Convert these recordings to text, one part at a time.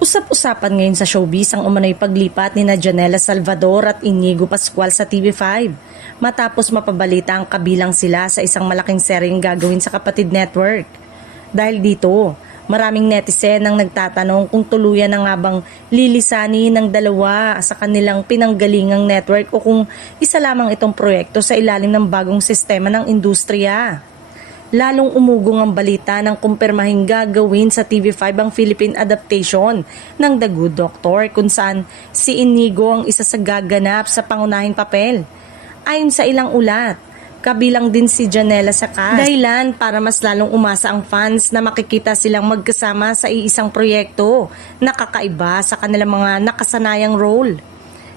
Usap-usapan ngayon sa showbiz ang umano'y paglipat ni Janela Salvador at Inigo Pascual sa TV5 matapos mapabalita ang kabilang sila sa isang malaking seryeng gagawin sa Kapatid Network. Dahil dito, maraming netizen ang nagtatanong kung tuluyan na nga bang lilisani ng dalawa sa kanilang pinanggalingang network o kung isa lamang itong proyekto sa ilalim ng bagong sistema ng industriya. Lalong umugong ang balita ng kumpirmahing gagawin sa TV5 ang Philippine adaptation ng The Good Doctor kung saan si Inigo ang isa sa gaganap sa pangunahing papel. Ayon sa ilang ulat, kabilang din si Janela sa cast. Dahilan para mas lalong umasa ang fans na makikita silang magkasama sa iisang proyekto na kakaiba sa kanilang mga nakasanayang role.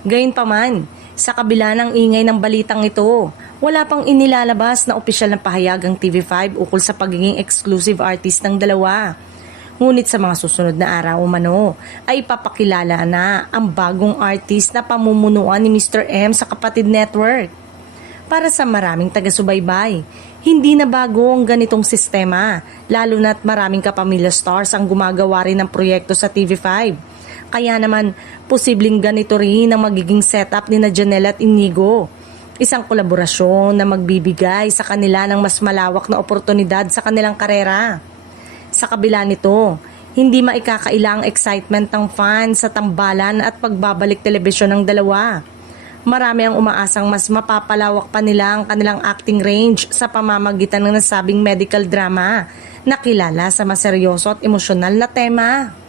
Gayunpaman, sa kabila ng ingay ng balitang ito, wala pang inilalabas na opisyal na pahayag ang TV5 ukol sa pagiging exclusive artist ng dalawa. Ngunit sa mga susunod na araw umano ay ipapakilala na ang bagong artist na pamumunuan ni Mr. M sa Kapatid Network. Para sa maraming taga-subaybay, hindi na bago ang ganitong sistema, lalo na't maraming kapamilya stars ang gumagawa rin ng proyekto sa TV5. Kaya naman, posibleng ganito rin ang magiging setup ni Janela at Inigo. Isang kolaborasyon na magbibigay sa kanila ng mas malawak na oportunidad sa kanilang karera. Sa kabila nito, hindi maikakaila ang excitement ng fans sa tambalan at pagbabalik telebisyon ng dalawa. Marami ang umaasang mas mapapalawak pa nila ang kanilang acting range sa pamamagitan ng nasabing medical drama na kilala sa maseryoso at emosyonal na tema.